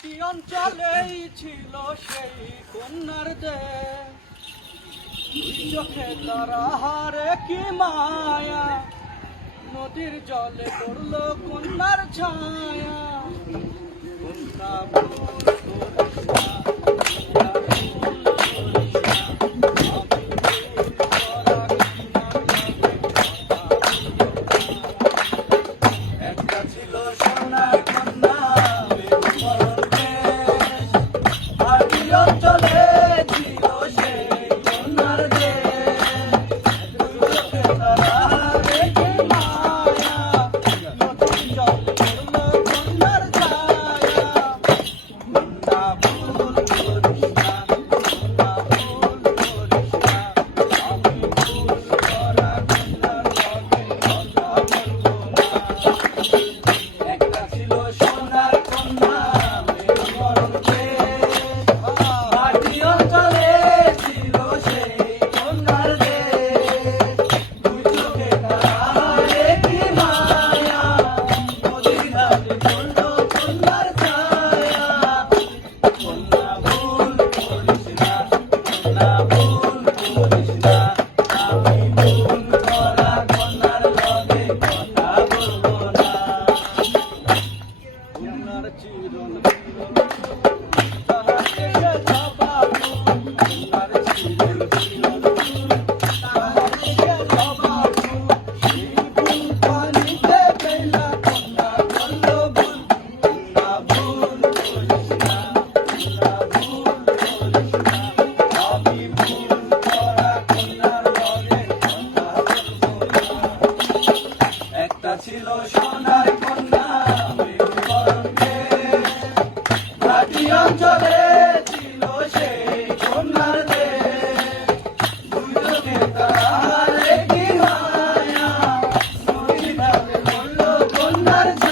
একটি অঞ্চলেই ছিল সেই কন্যার দেশ। চোখে তারা হারে কি মায়া, নদীর জলে পড়ল কন্যার ছায়া। কন্যা Not a